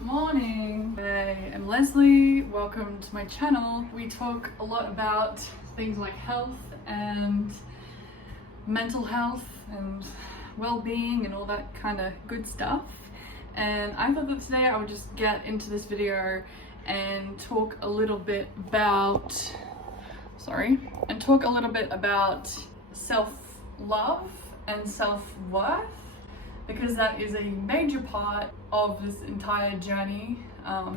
Morning. I am Leslie. Welcome to my channel. We talk a lot about things like health and mental health and well-being and all that kind of good stuff. And I thought that today I would just get into this video and talk a little bit about self-love and self-worth, because that is a major part of this entire journey. I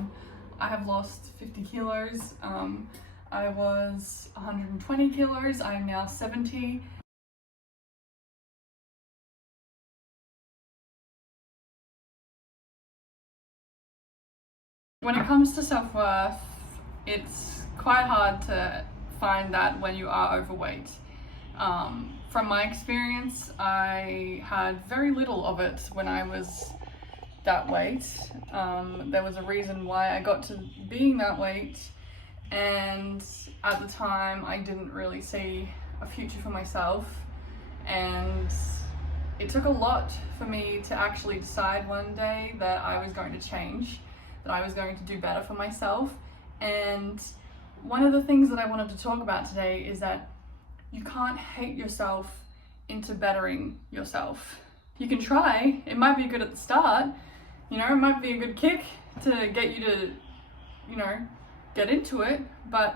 have lost 50 kilos. I was 120 kilos. I'm now 70. When it comes to self-worth, it's quite hard to find that when you are overweight. From my experience, I had very little of it when I was that weight. There was a reason why I got to being that weight, and at the time I didn't really see a future for myself, and it took a lot for me to actually decide one day that I was going to change, that I was going to do better for myself. And one of the things that I wanted to talk about today is that you can't hate yourself into bettering yourself. You can try, it might be good at the start, it might be a good kick to get you to, get into it, but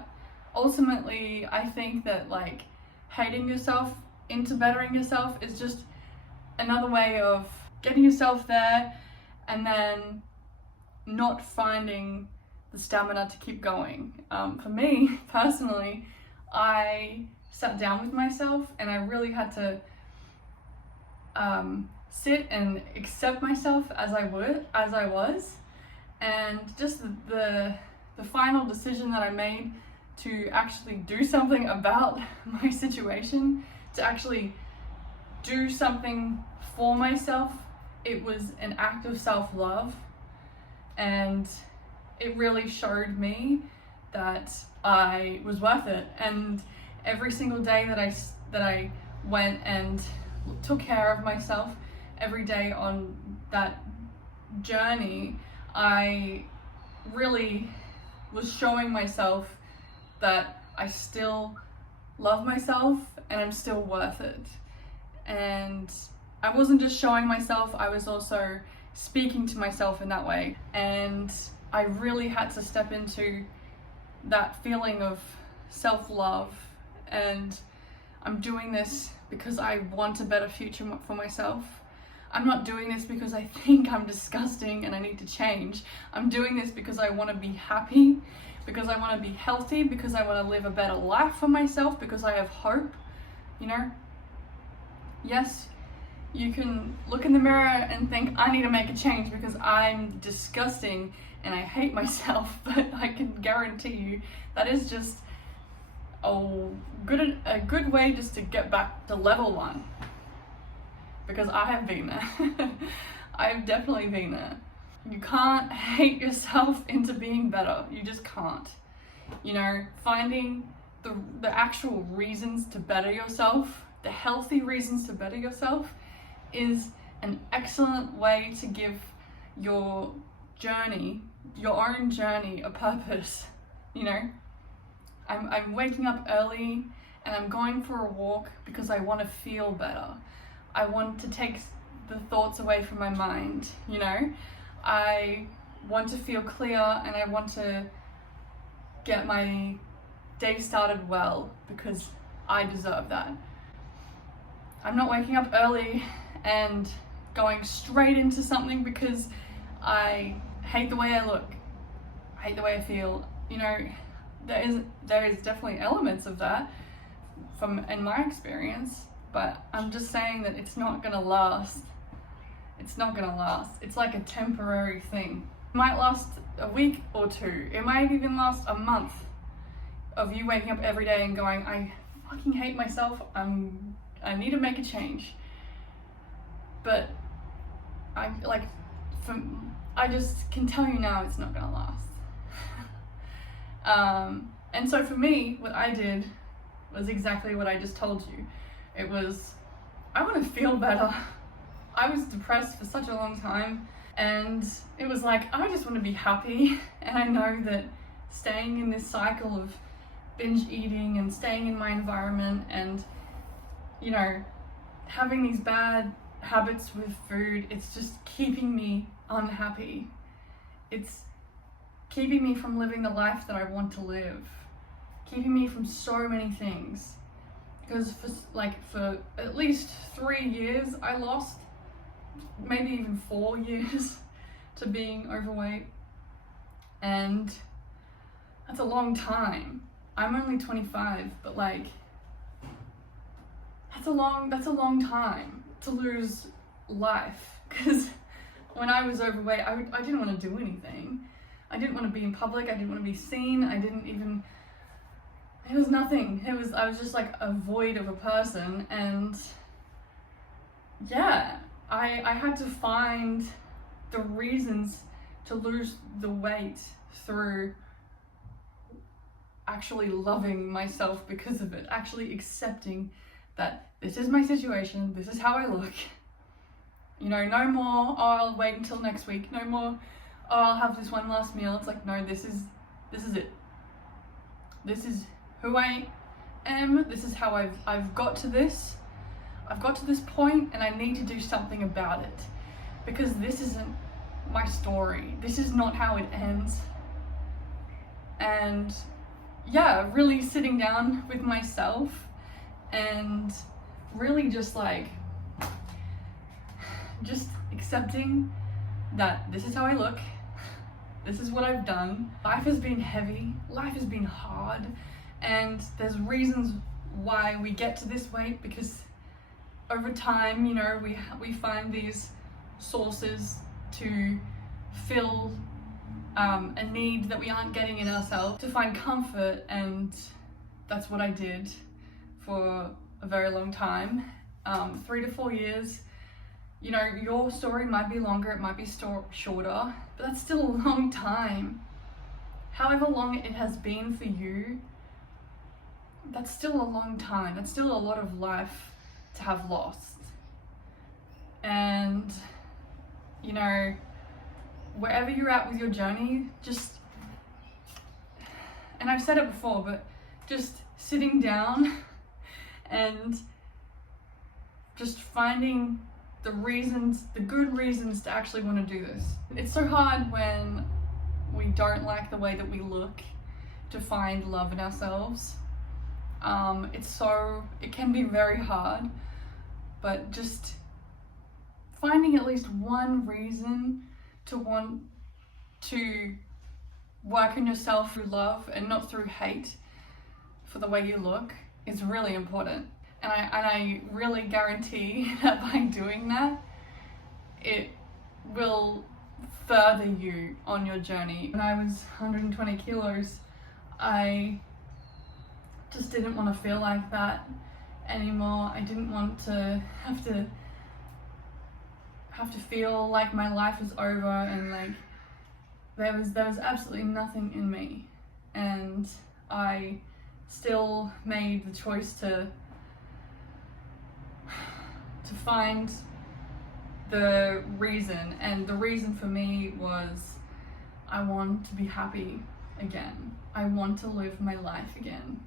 ultimately I think that hating yourself into bettering yourself is just another way of getting yourself there and then not finding the stamina to keep going. For me personally, I sat down with myself and I really had to sit and accept myself as I was, and just the final decision that I made to actually do something about my situation, to actually do something for myself. It was an act of self-love, and it really showed me that I was worth it. And every single day that I went and took care of myself, every day on that journey, I really was showing myself that I still love myself and I'm still worth it. And I wasn't just showing myself, I was also speaking to myself in that way. And I really had to step into that feeling of self-love, and I'm doing this because I want a better future for myself. I'm not doing this because I think I'm disgusting and I need to change. I'm doing this because I want to be happy, because I want to be healthy, because I want to live a better life for myself, because I have hope. Yes, you can look in the mirror and think, I need to make a change because I'm disgusting and I hate myself, but I can guarantee you that is just a good way just to get back to level one, because I have been there. I've definitely been there. You can't hate yourself into being better. You just can't. Finding the actual reasons to better yourself, the healthy reasons to better yourself, is an excellent way to give your own journey a purpose. I'm waking up early and I'm going for a walk because I want to feel better. I want to take the thoughts away from my mind. I want to feel clear and I want to get my day started well because I deserve that. I'm not waking up early and going straight into something because I hate the way I look, I hate the way I feel. There is definitely elements of that in my experience, but I'm just saying that it's not gonna last. It's not gonna last. It's like a temporary thing. It might last a week or two. It might even last a month of you waking up every day and going, I fucking hate myself. I need to make a change. But I just can tell you now it's not gonna last. And so for me, what I did was exactly what I just told you. It was, I want to feel better. I was depressed for such a long time, And it was like, I just want to be happy. And I know that staying in this cycle of binge eating and staying in my environment and, you know, having these bad habits with food, it's just keeping me unhappy. It's keeping me from living the life that I want to live, keeping me from so many things. Because for at least 3 years, I lost, maybe even 4 years, to being overweight. And that's a long time. I'm only 25, but like, that's a long time to lose life. Because when I was overweight, I didn't want to do anything. I didn't want to be in public. I didn't want to be seen. It was nothing. I was just like a void of a person. And yeah, I had to find the reasons to lose the weight through actually loving myself because of it, actually accepting that this is my situation, this is how I look. You know, no more, oh, I'll wait until next week, no more, oh, I'll have this one last meal. It's like, no, this is it. This is who I am, this is how I've got to this. I've got to this point and I need to do something about it, because this isn't my story. This is not how it ends. And yeah, really sitting down with myself and really just accepting that this is how I look, this is what I've done. Life has been heavy, life has been hard, and there's reasons why we get to this weight, because over time, you know, we find these sources to fill a need that we aren't getting in ourselves, to find comfort. And that's what I did for a very long time, 3 to 4 years. You know, your story might be longer, it might be shorter, but that's still a long time. However long it has been for you, that's still a long time. That's still a lot of life to have lost. And, you know, wherever you're at with your journey, and I've said it before, but just sitting down and just finding the good reasons to actually want to do this. It's so hard when we don't like the way that we look to find love in ourselves. It can be very hard, but just finding at least one reason to want to work on yourself through love and not through hate for the way you look is really important. And I really guarantee that by doing that, it will further you on your journey. When I was 120 kilos, I just didn't want to feel like that anymore. I didn't want to have to feel like my life is over, and like there was absolutely nothing in me. And I still made the choice to find the reason, and the reason for me was I want to be happy again. I want to live my life again.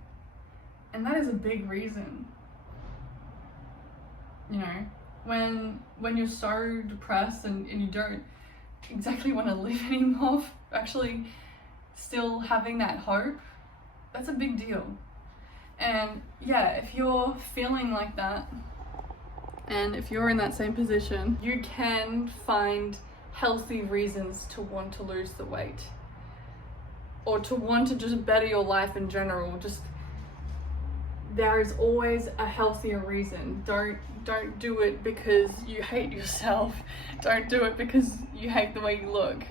And that is a big reason. You know, when you're so depressed and you don't exactly want to live anymore, actually still having that hope, that's a big deal. And yeah, if you're feeling like that, and if you're in that same position, you can find healthy reasons to want to lose the weight, or to want to just better your life in general. There is always a healthier reason. Don't do it because you hate yourself. Don't do it because you hate the way you look.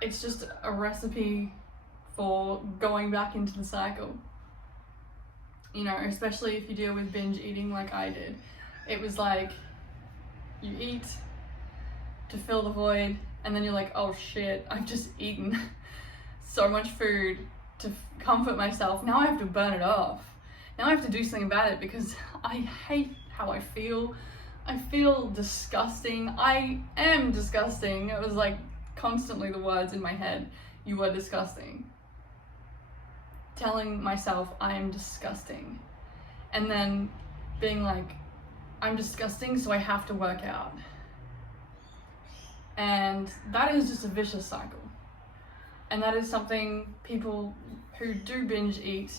It's just a recipe for going back into the cycle. You know, especially if you deal with binge eating like I did. It was like, you eat to fill the void, and then you're like, oh shit, I've just eaten so much food to comfort myself. Now I have to burn it off. Now I have to do something about it because I hate how I feel. I feel disgusting. I am disgusting. It was like constantly the words in my head, you are disgusting. Telling myself I am disgusting. And then being like, I'm disgusting, so I have to work out. And that is just a vicious cycle. And that is something people who do binge eat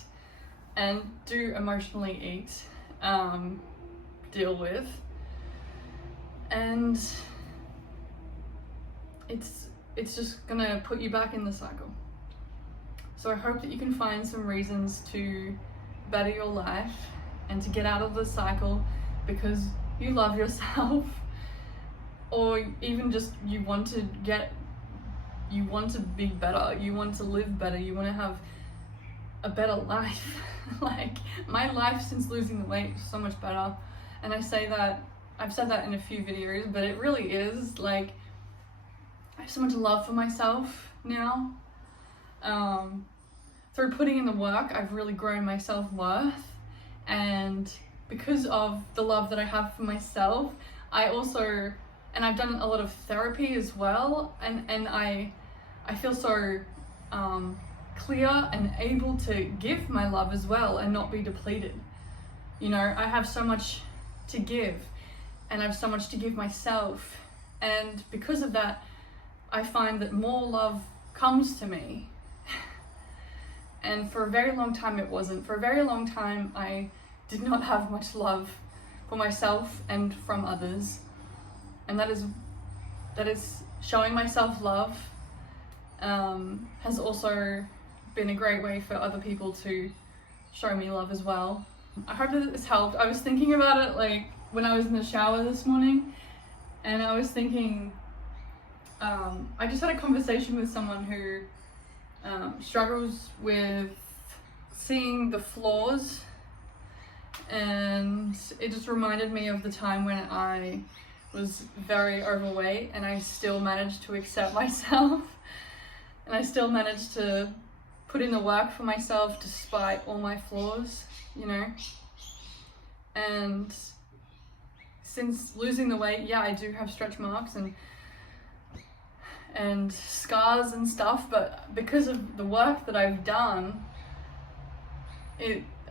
and do emotionally eat deal with. And it's just gonna put you back in the cycle. So I hope that you can find some reasons to better your life and to get out of the cycle because you love yourself, or even just you want to be better, you want to live better, you want to have a better life. Like, my life since losing the weight is so much better. And I say that, I've said that in a few videos, but it really is, like, I have so much love for myself now. Through putting in the work, I've really grown my self-worth, and because of the love that I have for myself, I've done a lot of therapy as well, and I feel so clear and able to give my love as well and not be depleted. You know, I have so much to give, and I have so much to give myself, and because of that, I find that more love comes to me. And for a very long time it wasn't. For a very long time I did not have much love for myself and from others. And that is showing myself love has also been a great way for other people to show me love as well. I hope that this helped. I was thinking about it like when I was in the shower this morning, and I was thinking, I just had a conversation with someone who struggles with seeing the flaws, and it just reminded me of the time when I was very overweight and I still managed to accept myself and I still managed to put in the work for myself despite all my flaws, you know. And since losing the weight, yeah, I do have stretch marks and scars and stuff, but because of the work that I've done,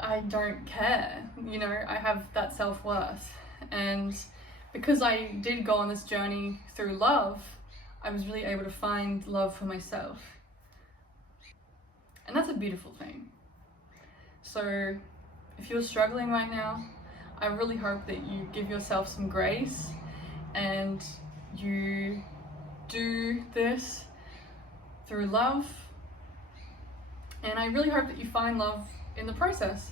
I don't care, you know. I have that self-worth, and because I did go on this journey through love, I was really able to find love for myself, and that's a beautiful thing. So if you're struggling right now, I really hope that you give yourself some grace and you do this through love, and I really hope that you find love in the process.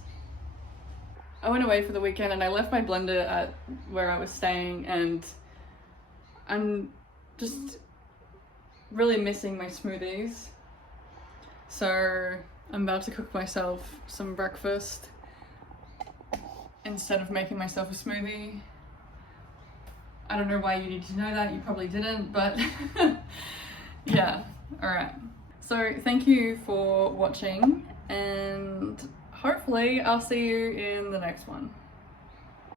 I went away for the weekend and I left my blender at where I was staying, and I'm just really missing my smoothies. So I'm about to cook myself some breakfast instead of making myself a smoothie. I don't know why you need to know that, you probably didn't, but yeah, alright. So thank you for watching, and hopefully I'll see you in the next one.